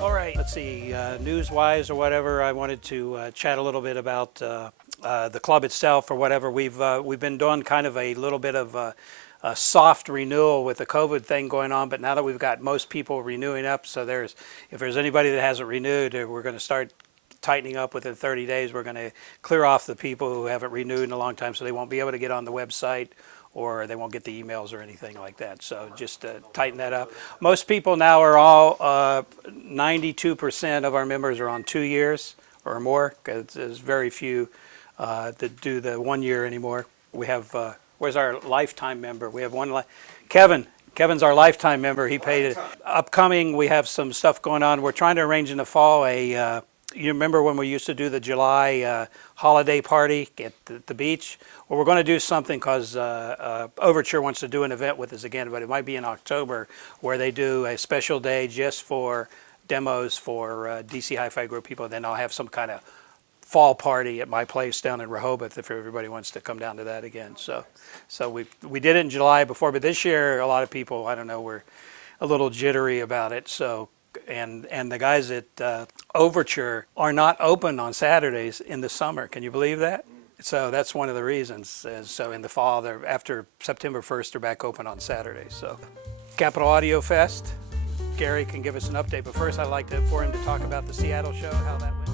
All right, let's see, news-wise or whatever, I wanted to chat a little bit about the club itself or whatever. We've been doing kind of a little bit of a soft renewal with the COVID thing going on, but now that we've got most people renewing up, so if there's anybody that hasn't renewed, we're going to start tightening up within 30 days. We're going to clear off the people who haven't renewed in a long time, so they won't be able to get on the website or they won't get the emails or anything like that. So just tighten that up. Most people now are all, 92% of our members are on 2 years or more, because there's very few that do the 1 year anymore. We have, where's our lifetime member? We have one, Kevin's our lifetime member. He paid it. Upcoming, we have some stuff going on. We're trying to arrange in the fall you remember when we used to do the July holiday party at the beach? Well, we're going to do something because Overture wants to do an event with us again, but it might be in October, where they do a special day just for demos for DC Hi-Fi Group people. Then I'll have some kind of fall party at my place down in Rehoboth if everybody wants to come down to that again. So we did it in July before, but this year a lot of people, I don't know, were a little jittery about it. So and the guys at Overture are not open on Saturdays in the summer. Can you believe that? So that's one of the reasons. So in the fall, after September 1st, they're back open on Saturdays. So Capitol Audio Fest, Gary can give us an update. But first, I'd like for him to talk about the Seattle show, how that went.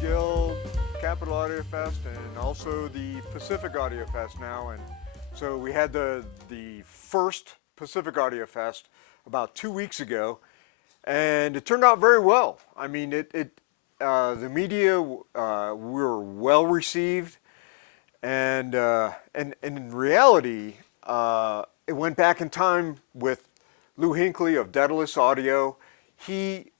Gill, Captial Audio Fest, and also the Pacific Audio Fest now. And so we had the first Pacific Audio Fest about 2 weeks ago, and it turned out very well. I mean, the media were well received, and in reality, it went back in time with Lou Hinckley of Daedalus Audio. He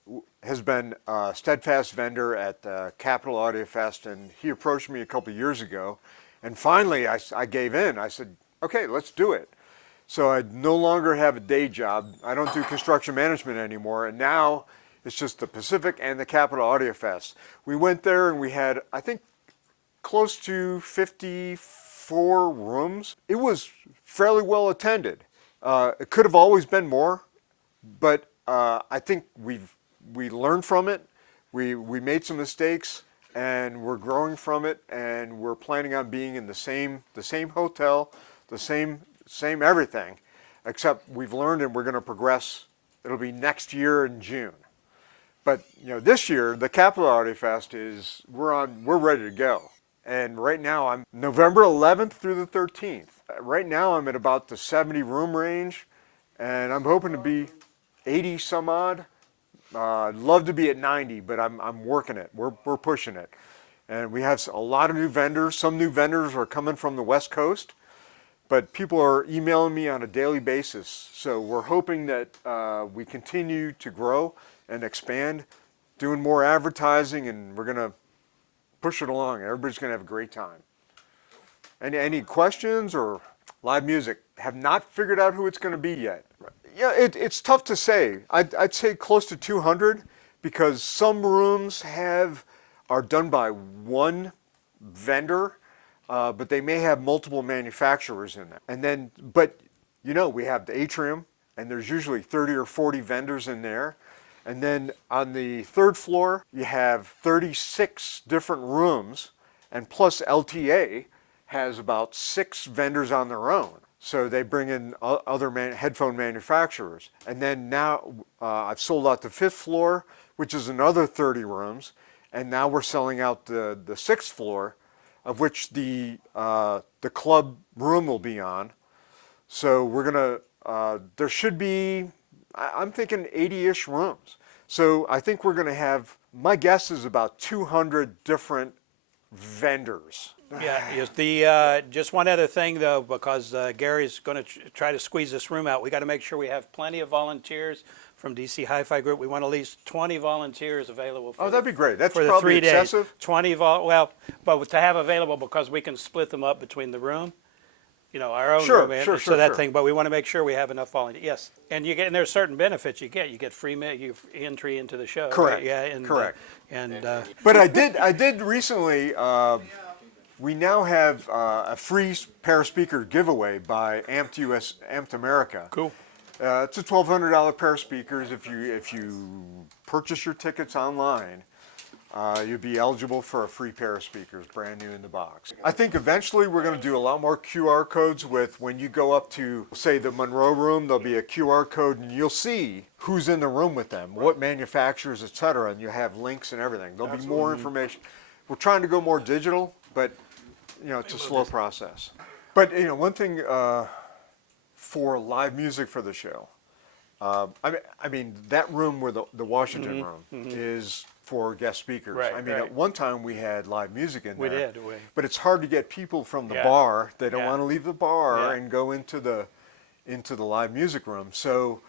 has been a steadfast vendor at Capitol Audio Fest, and he approached me a couple years ago, and finally I gave in. I said, okay, let's do it. So I no longer have a day job. I don't do construction management anymore, and now it's just the Pacific and the Capitol Audio Fest. We went there and we had, I think, close to 54 rooms. It was fairly well attended. It could have always been more, but I think we learned from it. We made some mistakes, and we're growing from it, and we're planning on being in the same hotel, the same everything, except we've learned and we're going to progress. It'll be next year in June. But this year the Capitol Audio Fest we're ready to go. And right now I'm November 11th through the 13th. Right now I'm at about the 70 room range, and I'm hoping to be 80 some odd. I'd love to be at 90, but I'm working it. We're pushing it. And we have a lot of new vendors. Some new vendors are coming from the West Coast, but people are emailing me on a daily basis. So we're hoping that we continue to grow and expand, doing more advertising, and we're going to push it along. Everybody's going to have a great time. Any questions or live music? Have not figured out who it's going to be yet. Yeah, it's tough to say. I'd say close to 200, because some rooms are done by one vendor. but they may have multiple manufacturers in there. And then, but you know, we have the atrium, and there's usually 30 or 40 vendors in there. And then on the third floor, you have 36 different rooms, and plus LTA has about 6 vendors on their own. So they bring in other headphone manufacturers. And then now I've sold out the 5th floor, which is another 30 rooms. And now we're selling out the 6th floor, of which the club room will be on. So we're gonna, there should be, I'm thinking 80-ish rooms. So I think we're gonna have, my guess is about 200 different vendors. Yeah, yes, just one other thing though, because Gary's going to try to squeeze this room out. We got to make sure we have plenty of volunteers from DC Hi-Fi Group. We want at least 20 volunteers available. For that'd be great. That's for the probably 3 days. excessive. 20 well, but to have available because we can split them up between the room, you know, our own room, and so that thing. But we want to make sure we have enough volunteers. Yes, and you get, and there's certain benefits you get. You get free entry into the show. Correct. Right? Yeah, and, correct. But I did recently. We now have a free pair of speaker giveaway by Amped America. Cool. It's a $1,200 pair of speakers. If you purchase your tickets online, you'll be eligible for a free pair of speakers, brand new in the box. I think eventually we're going to do a lot more QR codes with when you go up to, say, the Monroe room, there'll be a QR code and you'll see who's in the room with them, what manufacturers, etc., and you have links and everything. There'll be more information. We're trying to go more digital, but you know, it's a slow process. But you know, one thing for live music for the show, I mean that room where the Washington room is for guest speakers. Right, I mean, right. At one time we had live music in there. We did. But it's hard to get people from the bar. They don't Yeah. want to leave the bar Yeah. and go into the live music room. So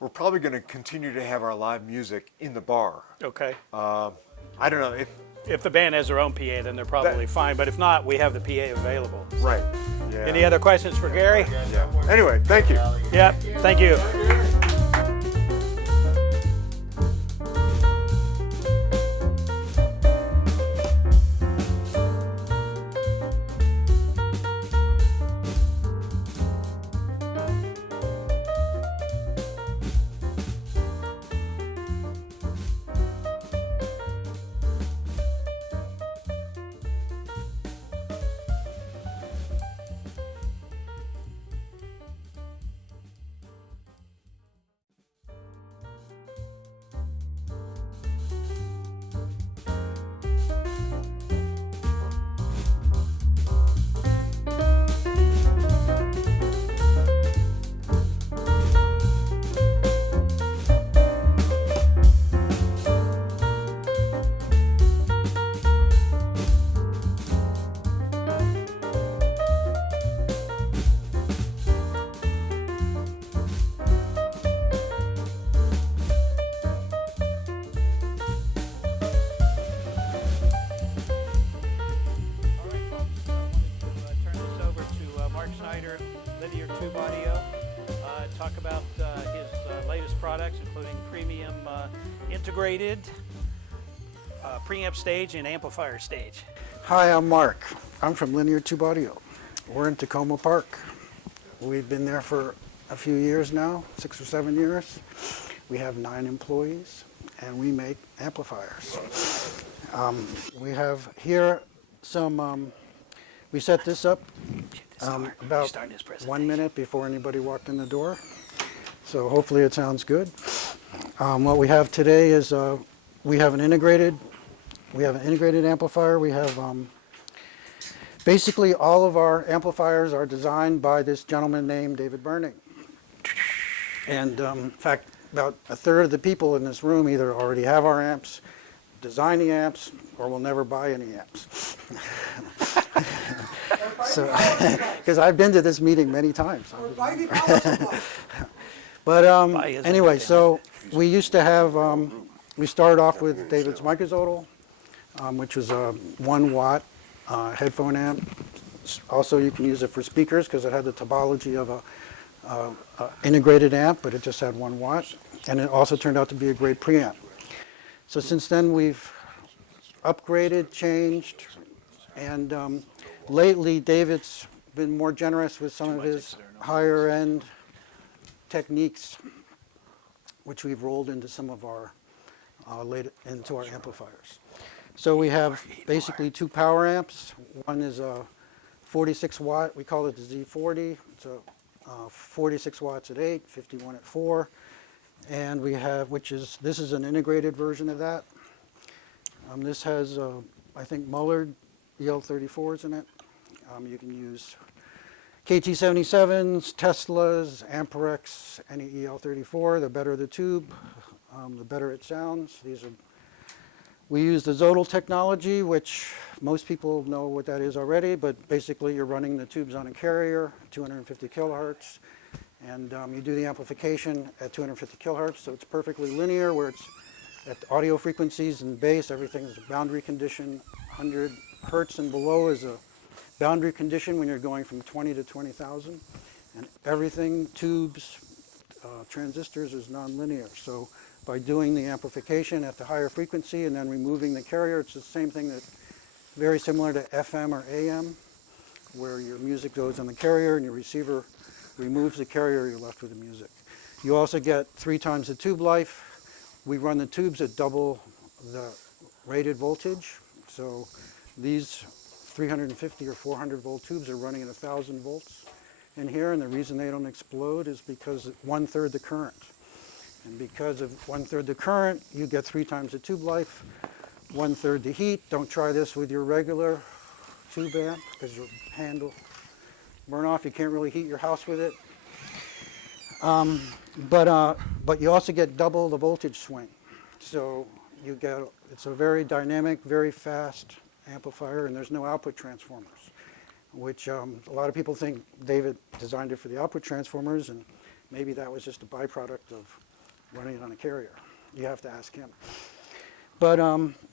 we're probably going to continue to have our live music in the bar. Okay. I don't know If the band has their own PA, then they're probably fine. But if not, we have the PA available. Right. Yeah. Any other questions for Gary? Yeah. Anyway, thank you. Yeah. Thank you. Schneider, linear tube audio, talk about his latest products, including premium integrated preamp stage and amplifier stage. Hi, I'm Mark. I'm from Linear Tube Audio. We're in Tacoma Park. We've been there for a few years now, 6 or 7 years. We have 9 employees, and we make amplifiers. We have here some, we set this up about 1 minute before anybody walked in the door. So hopefully it sounds good. What we have today is we have an integrated amplifier. We have basically all of our amplifiers are designed by this gentleman named David Burning. And in fact, about a third of the people in this room either already have our amps, design the amps, or will never buy any amps. So, because I've been to this meeting many times. But anyway, so we used to have, we started off with David's Microzodal, which was a 1 watt headphone amp. Also, you can use it for speakers because it had the topology of a integrated amp, but it just had 1 watt. And it also turned out to be a great preamp. So since then, we've upgraded, changed, and Lately, David's been more generous with some of his higher end techniques, which we've rolled into some of our into our amplifiers. So we have basically two power amps. One is a 46 watt, we call it the Z40. It's a 46 watts at 8, 51 at 4. And we have, this is an integrated version of that. This has, I think, Mullard EL34s in it. You can use KT77s, Teslas, Amperex, any EL34. The better the tube, the better it sounds. We use the Zodal technology, which most people know what that is already, but basically you're running the tubes on a carrier, 250 kilohertz, and you do the amplification at 250 kilohertz, so it's perfectly linear, where it's at audio frequencies and bass, everything is a boundary condition. 100 hertz and below is a boundary condition when you're going from 20 to 20,000, and everything, tubes, transistors, is nonlinear. So by doing the amplification at the higher frequency and then removing the carrier, it's the same thing that very similar to FM or AM, where your music goes on the carrier and your receiver removes the carrier, you're left with the music. You also get 3 times the tube life. We run the tubes at double the rated voltage. So these 350 or 400 volt tubes are running at 1,000 volts in here, and the reason they don't explode is because 1/3 the current. And because of 1/3 the current, you get 3 times the tube life, 1/3 the heat. Don't try this with your regular tube amp because your hand will burn off. You can't really heat your house with it. But you also get double the voltage swing. So it's a very dynamic, very fast amplifier, and there's no output transformers, which a lot of people think David designed it for the output transformers, and maybe that was just a byproduct of running it on a carrier. You have to ask him. But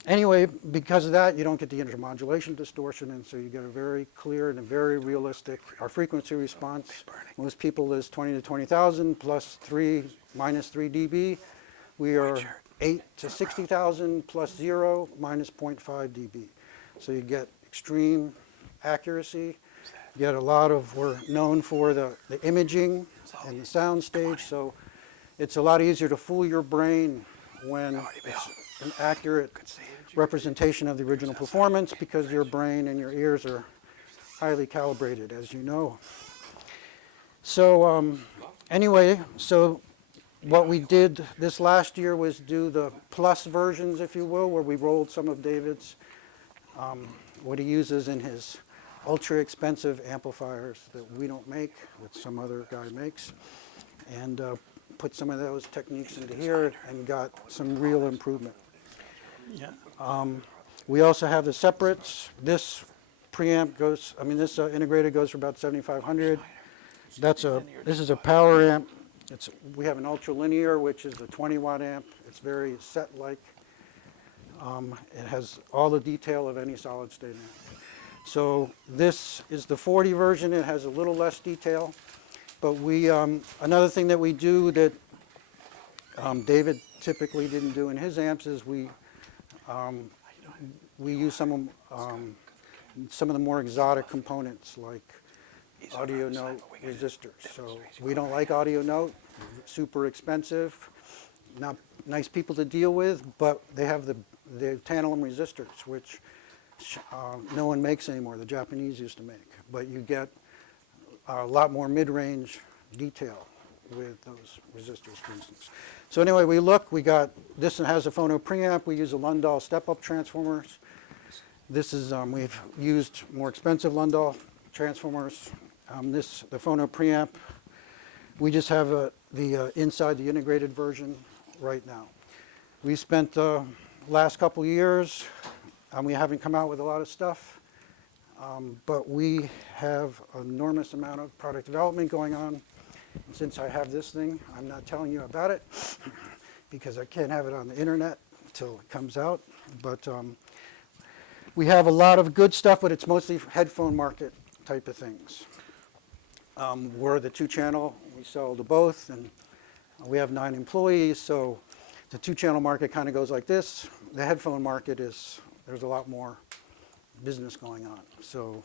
anyway, because of that, you don't get the intermodulation distortion, and so you get a very clear and a very realistic, our frequency response. Most people is 20 to 20,000 plus 3, minus 3 dB. We are 8 to 60,000 plus 0, minus 0.5 dB. So you get extreme accuracy. You get a lot of, we're known for the imaging and the sound stage, so it's a lot easier to fool your brain when it's an accurate representation of the original performance, because your brain and your ears are highly calibrated, as you know. So anyway, so what we did this last year was do the plus versions, if you will, where we rolled some of David's, what he uses in his ultra expensive amplifiers that we don't make, that some other guy makes, and put some of those techniques into here and got some real improvement. Yeah. We also have the separates. This preamp goes, this integrated goes for about 7,500. This is a power amp. We have an ultra linear, which is a 20 watt amp. It's very set-like. It has all the detail of any solid state amp. So this is the 40 version. It has a little less detail. But another thing that we do that David typically didn't do in his amps is we use some of the more exotic components, like audio note resistors. So we don't like audio note, super expensive, not nice people to deal with, but they have the tantalum resistors, which no one makes anymore. The Japanese used to make, but you get a lot more mid-range detail with those resistors, for instance. So anyway, we got this, and has a phono preamp. We use a Lundahl step-up transformers. This is we've used more expensive Lundahl transformers. The phono preamp, we just have the inside the integrated version right now. We spent the last couple years, we haven't come out with a lot of stuff, but we have an enormous amount of product development going on. And since I have this thing, I'm not telling you about it because I can't have it on the internet until it comes out. But we have a lot of good stuff, but it's mostly headphone market type of things. We're the 2-channel, we sell to both, and we have 9 employees, so the 2-channel market kind of goes like this. The headphone market there's a lot more business going on. So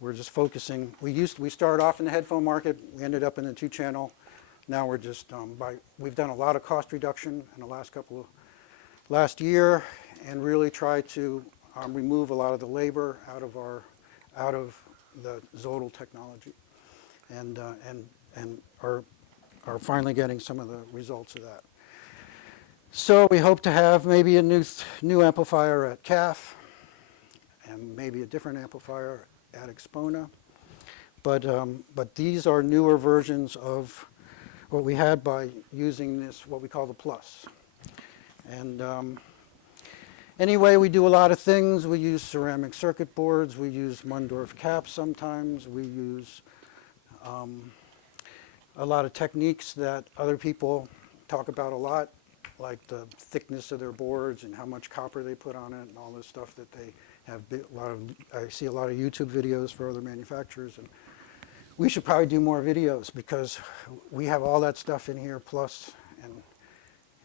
we're just focusing. We started off in the headphone market. We ended up in the 2-channel. Now we're just we've done a lot of cost reduction in the last year, and really try to remove a lot of the labor out of the Zodal technology, and are finally getting some of the results of that. So we hope to have maybe a new amplifier at CAF, and maybe a different amplifier at Expona. But these are newer versions of what we had by using this, what we call the Plus. And anyway, we do a lot of things. We use ceramic circuit boards. We use Mundorf caps sometimes. We use a lot of techniques that other people talk about a lot, like the thickness of their boards and how much copper they put on it and all this stuff that they have. I see a lot of YouTube videos for other manufacturers, and we should probably do more videos because we have all that stuff in here plus, and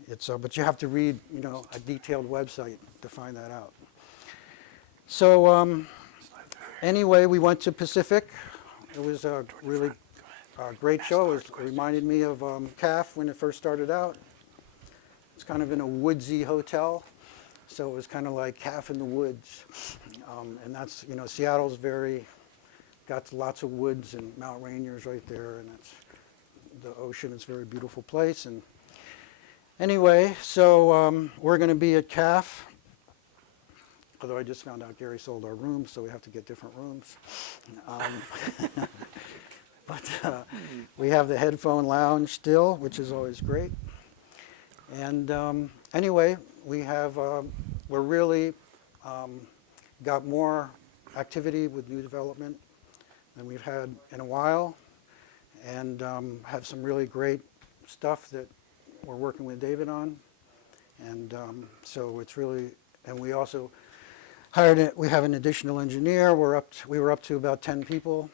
it's but you have to read, a detailed website to find that out. So anyway, we went to Pacific. It was a really great show. It reminded me of CAF when it first started out. It's kind of in a woodsy hotel, so it was kind of like CAF in the woods. And that's, Seattle's got lots of woods and Mount Rainier's right there, and the ocean is a very beautiful place. And anyway, so we're going to be at CAF, although I just found out Gary sold our rooms, so we have to get different rooms. But we have the headphone lounge still, which is always great. And anyway, we're really got more activity with new development than we've had in a while, and have some really great stuff that we're working with David on. And so it's really, and we also we have an additional engineer. We were up to about 10 people.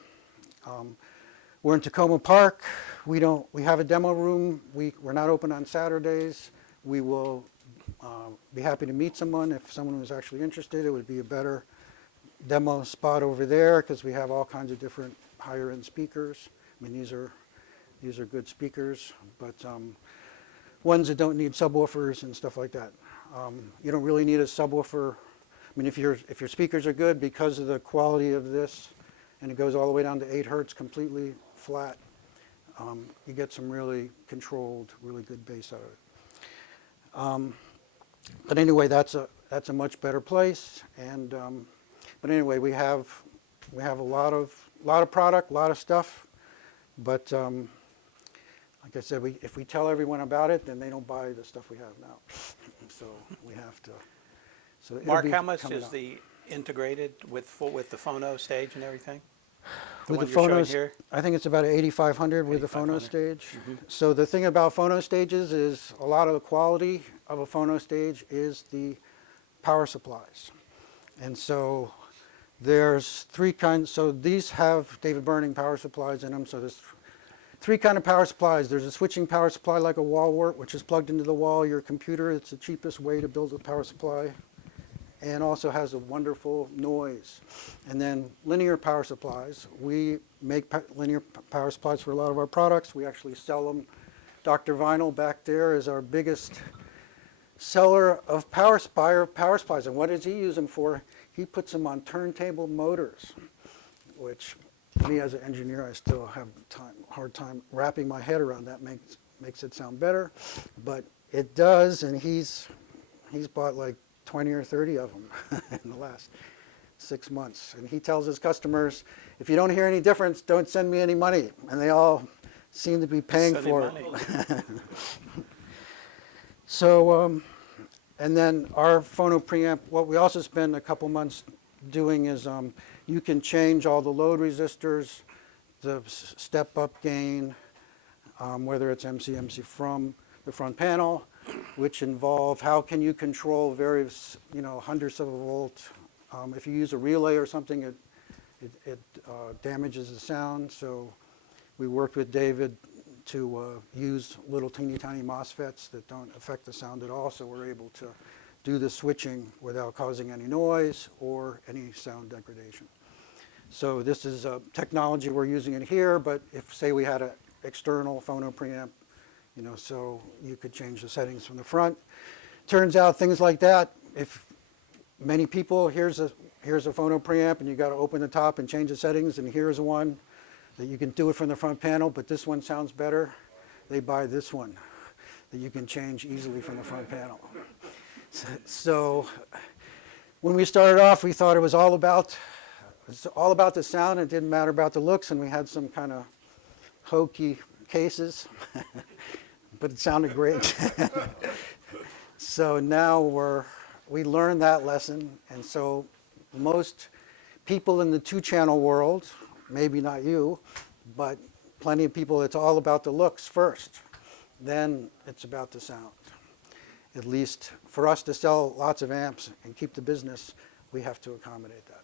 We're in Tacoma Park. We have a demo room. We're not open on Saturdays. We will be happy to meet someone. If someone was actually interested, it would be a better demo spot over there because we have all kinds of different higher end speakers. I mean, these are good speakers, but ones that don't need subwoofers and stuff like that. You don't really need a subwoofer. I mean, if your speakers are good because of the quality of this, and it goes all the way down to 8 hertz completely flat, you get some really controlled, really good bass out of it. But anyway, that's a much better place. And but anyway, we have a lot of product, a lot of stuff. But like I said, if we tell everyone about it, then they don't buy the stuff we have now. So we have to. So Mark, how much is the integrated with the phono stage and everything? With the phonos, I think it's about 8,500 with the phono stage. Mm-hmm. So the thing about phono stages is a lot of the quality of a phono stage is the power supplies. And so there's 3 kinds. So these have David Burning power supplies in them. So there's 3 kinds of power supplies. There's a switching power supply like a wall wart, which is plugged into the wall of your computer. It's the cheapest way to build a power supply, and also has a wonderful noise. And then linear power supplies. We make linear power supplies for a lot of our products. We actually sell them. Dr. Vinyl back there is our biggest seller of power supplies. And what does he use them for? He puts them on turntable motors, which me as an engineer, I still have a hard time wrapping my head around that. Makes it sound better, but it does. And he's bought like 20 or 30 of them in the last 6 months. And he tells his customers, if you don't hear any difference, don't send me any money. And they all seem to be paying for it. So, and then our phono preamp, what we also spend a couple months doing is you can change all the load resistors, the step-up gain, whether it's MC from the front panel, which involve how can you control various, hundredths of a volt. If you use a relay or something, it damages the sound. So we worked with David to use little teeny tiny MOSFETs that don't affect the sound at all. So we're able to do the switching without causing any noise or any sound degradation. So this is technology, we're using it here, but if, say, we had an external phono preamp, so you could change the settings from the front. Turns out things like that, if many people, here's a phono preamp and you got to open the top and change the settings, and here's one that you can do it from the front panel, but this one sounds better, they buy this one that you can change easily from the front panel. So when we started off, we thought it was all about the sound. It didn't matter about the looks, and we had some kind of hokey cases, but it sounded great. So now we learned that lesson, and so most people in the two-channel world, maybe not you, but plenty of people, it's all about the looks first. Then it's about the sound. At least for us to sell lots of amps and keep the business, we have to accommodate that.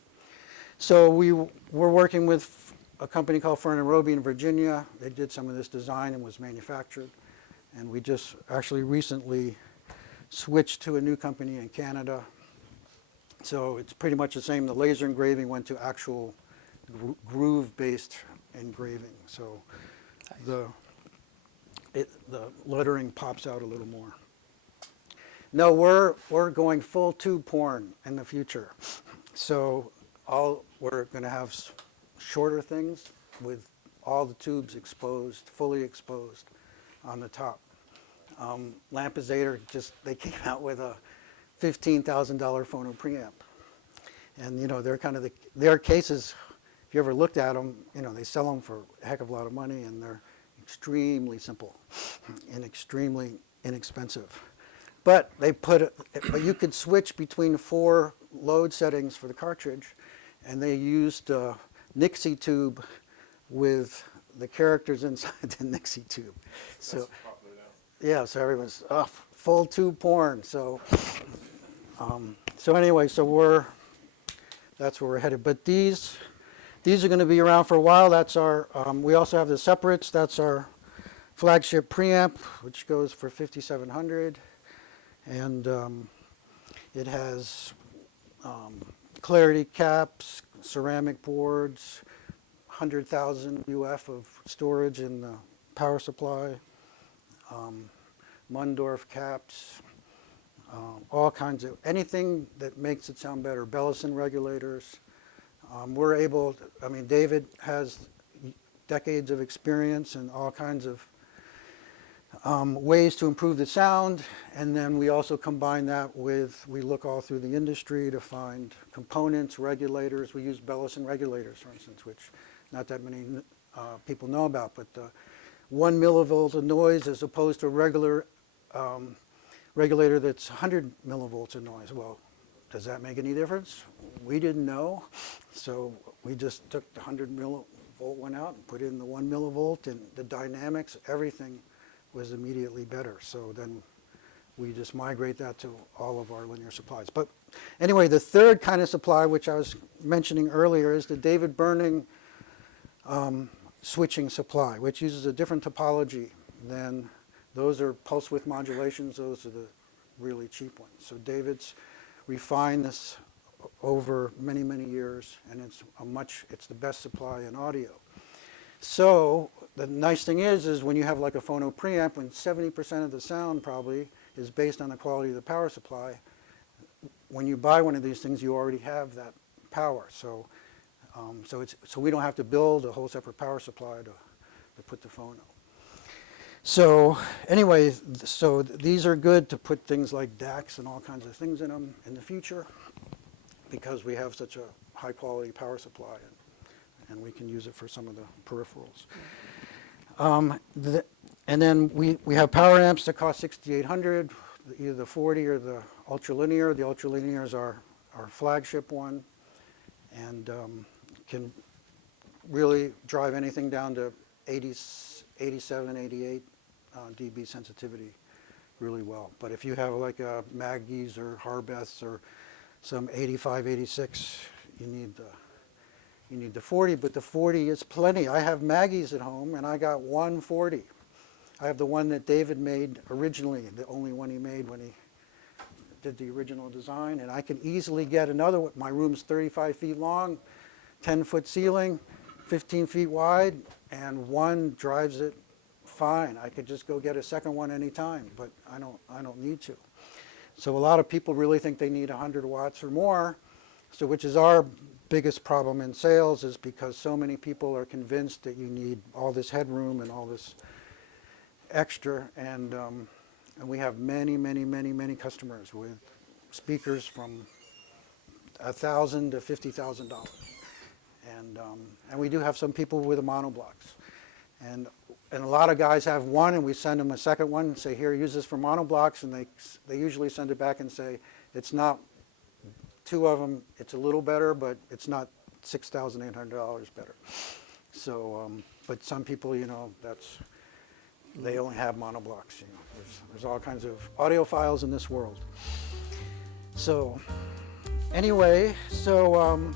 So we're working with a company called Fern and Roby in Virginia. They did some of this design and was manufactured. And we just actually recently switched to a new company in Canada. So it's pretty much the same. The laser engraving went to actual groove-based engraving. So the lettering pops out a little more. No, we're going full tube porn in the future. So we're going to have shorter things with all the tubes exposed, fully exposed on the top. Lampizator they came out with a $15,000 phono preamp, and they're kind of their cases. If you ever looked at them, they sell them for a heck of a lot of money, and they're extremely simple and extremely inexpensive. But but you could switch between 4 load settings for the cartridge, and they used a Nixie tube with the characters inside the Nixie tube. So yeah, so everyone's full tube porn. So anyway, that's where we're headed. But these are going to be around for a while. That's our. We also have the separates. That's our flagship preamp, which goes for $5,700. And it has clarity caps, ceramic boards, 100,000 UF of storage in the power supply, Mundorf caps, all kinds of, anything that makes it sound better, Bellison regulators. We're able, David has decades of experience and all kinds of ways to improve the sound, and then we also combine that with, we look all through the industry to find components, regulators. We use Bellison regulators, for instance, which not that many people know about, but 1 millivolt of noise as opposed to a regular regulator that's 100 millivolts of noise. Well, does that make any difference? We didn't know, so we just took the 100 millivolt one out and put in the 1 millivolt, and the dynamics, everything was immediately better. So then we just migrate that to all of our linear supplies. But anyway, the third kind of supply, which I was mentioning earlier, is the David Burning switching supply, which uses a different topology than, those are pulse width modulations, those are the really cheap ones. So David's refined this over many, many years, and it's the best supply in audio. So the nice thing is when you have like a phono preamp, when 70% of the sound probably is based on the quality of the power supply, when you buy one of these things, you already have that power. So we don't have to build a whole separate power supply to put the phono. So anyway, so these are good to put things like DACs and all kinds of things in them in the future, because we have such a high quality power supply, and we can use it for some of the peripherals. And then we have power amps that cost $6,800, either the 40 or the ultralinear. The ultralinear is our flagship one, and can really drive anything down to 87, 88 dB sensitivity really well. But if you have like a Maggie's or Harbeth's or some 85, 86, you need the 40, but the 40 is plenty. I have Maggie's at home, and I got one 40. I have the one that David made originally, the only one he made when he did the original design, and I can easily get another one. My room's 35 feet long, 10-foot ceiling, 15 feet wide, and one drives it fine. I could just go get a second one anytime, but I don't need to. So a lot of people really think they need 100 watts or more, so which is our biggest problem in sales, is because so many people are convinced that you need all this headroom and all this extra, and we have many customers with speakers from $1,000 to $50,000, and we do have some people with the monoblocks, and a lot of guys have one, and we send them a second one and say, here, use this for monoblocks, and they usually send it back and say, it's not, two of them, it's a little better, but it's not $6,800 better. So, but some people, you know, they only have monoblocks. You know, there's all kinds of audiophiles in this world. So, anyway, so